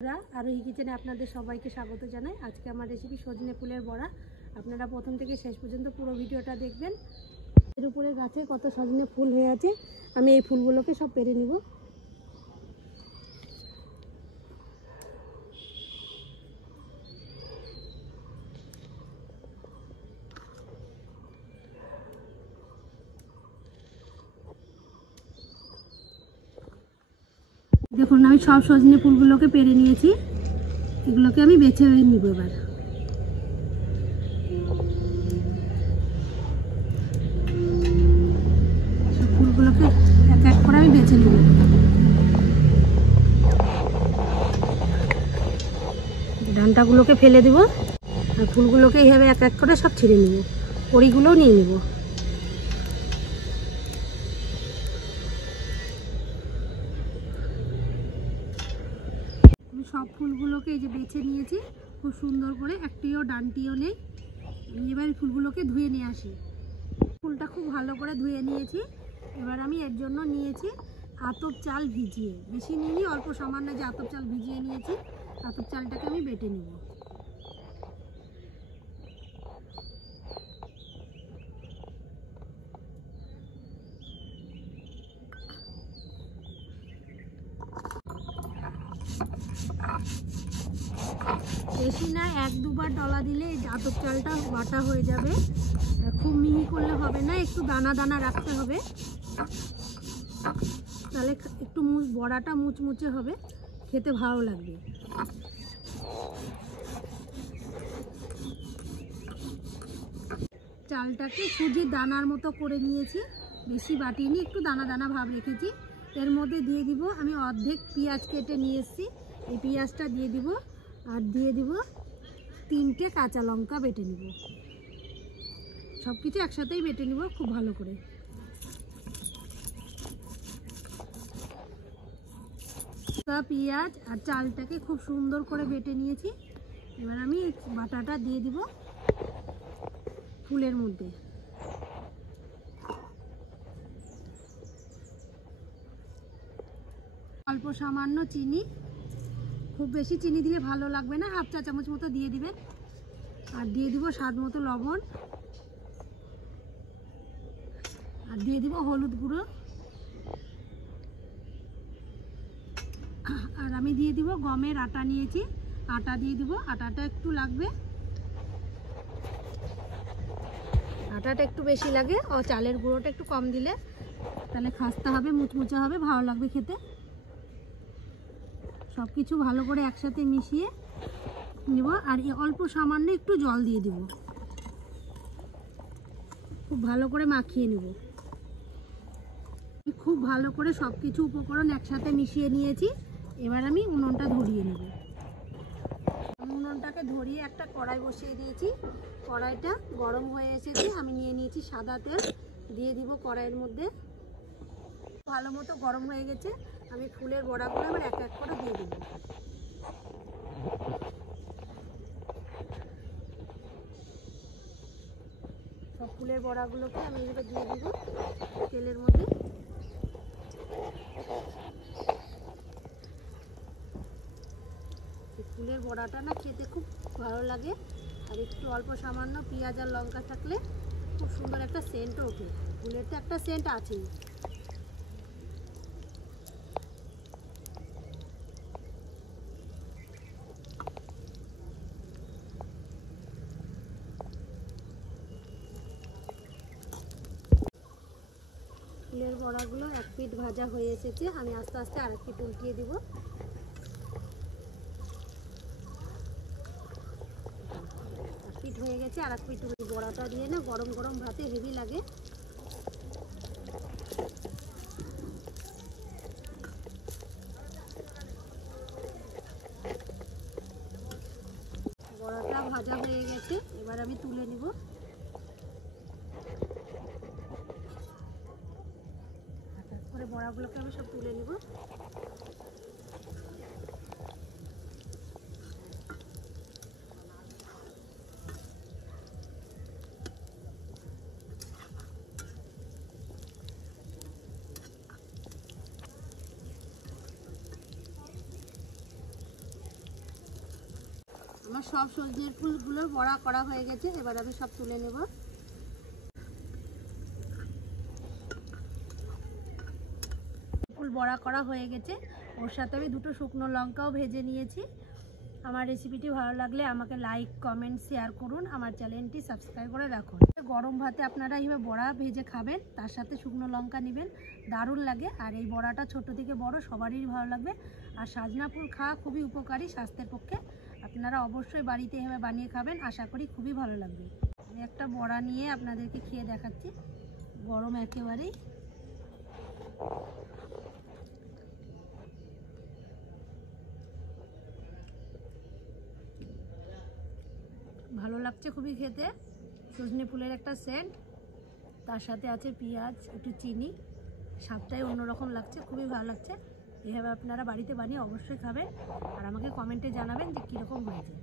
আরোহী কিচেনে আপনাদের সবাইকে স্বাগত জানাই। আজকে আমার রেসিপি সজনে ফুলের বড়া। আপনারা প্রথম থেকে শেষ পর্যন্ত পুরো ভিডিওটা দেখবেন। এর উপরে গাছে কত সজনে ফুল হয়ে আছে, আমি এই ফুলগুলোকে সব পেরে নিব। দেখুন, আমি সব সজনে ফুলগুলোকে পেরে নিয়েছি। এগুলোকে আমি বেছে নিব। এবার ফুলগুলোকে এক এক করে আমি বেছে নেব। ডান্টাগুলোকে ফেলে দেব আর ফুলগুলোকে এইভাবে এক এক করে সব ছিঁড়ে নেব। কড়িগুলোও নিয়ে নেব। আমি সব ফুলগুলোকে এই যে বেছে নিয়েছি, খুব সুন্দর করে, একটিও ডান্টিও নেই। আমি এবার ফুলগুলোকে ধুয়ে নিয়ে আসি। ফুলটা খুব ভালো করে ধুয়ে নিয়েছি। এবার আমি এর জন্য নিয়েছি আতপ চাল ভিজিয়ে, বেশি নিইনি, অল্প সামান্য যে আতপ চাল ভিজিয়ে নিয়েছি। আতপ চালটাকে আমি বেটে নেব। বেশি না, এক দুবার ডলা দিলে এই আতপ চালটা বাটা হয়ে যাবে। খুব মিহি করলে হবে না, একটু দানা দানা রাখতে হবে, তাহলে একটু বড়াটা মুচমুচে হবে, খেতে ভালো লাগবে। চালটাকে সুজির দানার মতো করে নিয়েছি, বেশি বাটিনি, একটু দানা দানা ভাব রেখেছি। এর মধ্যে দিয়ে দিব আমি অর্ধেক পেঁয়াজ কেটে নিয়ে এসেছি, এই পেঁয়াজটা দিয়ে দিব। আর দিয়ে দিব 3টে কাঁচা লঙ্কা বেটে নিব। সব কিছু একসাথেই বেটে নিব খুব ভালো করে। পেঁয়াজ আর চালটাকে খুব সুন্দর করে বেটে নিয়েছি। এবার আমি বাটাটা দিয়ে দিব ফুলের মধ্যে। অল্প সামান্য চিনি, খুব বেশি চিনি দিলে ভালো লাগবে না, 1/2 চা চামচ মতো দিয়ে দিবেন। আর দিয়ে দিব স্বাদ মতো লবণ, আর দিয়ে দিব হলুদ গুঁড়ো, আর আমি দিয়ে দিব গমের আটা নিয়েছি, আটা দিয়ে দিব। আটাটা একটু লাগবে, আটাটা একটু বেশি লাগে, ও চালের গুঁড়োটা একটু কম দিলে তাহলে খাস্তা হবে, মুচমুচে হবে, ভালো লাগবে খেতে। সব কিছু ভালো করে একসাথে মিশিয়ে নিব। আর অল্প সামান্য একটু জল দিয়ে দিব, খুব ভালো করে মাখিয়ে নেব। খুব ভালো করে সব কিছু উপকরণ একসাথে মিশিয়ে নিয়েছি। এবার আমি উনুনটা ধরিয়ে নেব। উনুনটাকে ধরিয়ে একটা কড়াই বসিয়ে দিয়েছি। কড়াইটা গরম হয়ে এসেছে, আমি নিয়ে নিয়েছি সাদা তেল, দিয়ে দিব কড়াইয়ের মধ্যে। ভালো মতো গরম হয়ে গেছে, আমি ফুলের বড়াগুলো আবার এক এক করে দিয়ে দেব। সব ফুলের বড়াগুলোকে আমি এইভাবে দিয়ে দিব তেলের মধ্যে। ফুলের বড়াটা না খেতে খুব ভালো লাগে, আর একটু অল্প সামান্য পেঁয়াজ আর লঙ্কা থাকলে খুব সুন্দর একটা সেন্ট ওঠে। ফুলের তো একটা সেন্ট আছেই। ফুলের বড়াগুলো এক পিঠ ভাজা হয়ে এসেছে, আমি আস্তে আস্তে আরেক পিঠ উল্টিয়ে দিব। এক পিঠ হয়ে গেছে, আর এক পিঠ বড়াটা দিয়ে না গরম গরম ভাতে হেভি লাগে। বড়াটা ভাজা হয়ে গেছে, এবার আমি তুলে নিব। করে বড়াগুলোকে আমি সব তুলে নিব। আমার সব সজনের ফুলগুলোর বড়া করা হয়ে গেছে, এবার আমি সব তুলে নেব। ফুল বড়া করা হয়ে গেছে, ওর সাথে আমি দুটো শুকনো লঙ্কাও ভেজে নিয়েছি। আমার রেসিপিটি ভালো লাগলে আমাকে লাইক কমেন্ট শেয়ার করুন, আমার চ্যানেলটি সাবস্ক্রাইব করে রাখুন। গরম ভাতে আপনারা এইভাবে বড়া ভেজে খাবেন, তার সাথে শুকনো লঙ্কা নেবেন, দারুণ লাগে। আর এই বড়াটা ছোট থেকে বড় সবারই ভালো লাগবে। আর সজনা ফুল খাওয়া খুবই উপকারী স্বাস্থ্যের পক্ষে, আপনারা অবশ্যই বাড়িতে এভাবে বানিয়ে খাবেন, আশা করি খুবই ভালো লাগবে। আমি একটা বড়া নিয়ে আপনাদেরকে খেয়ে দেখাচ্ছি, গরম একেবারেই। ভালো লাগছে খুবই খেতে, সজনে ফুলের একটা সেন্ট, তার সাথে আছে পেঁয়াজ, একটু চিনি, স্বাদটাই অন্যরকম লাগছে, খুবই ভালো লাগছে। এভাবে আপনারা বাড়িতে বানিয়ে অবশ্যই খাবেন আর আমাকে কমেন্টে জানাবেন যে কীরকম হয়েছে।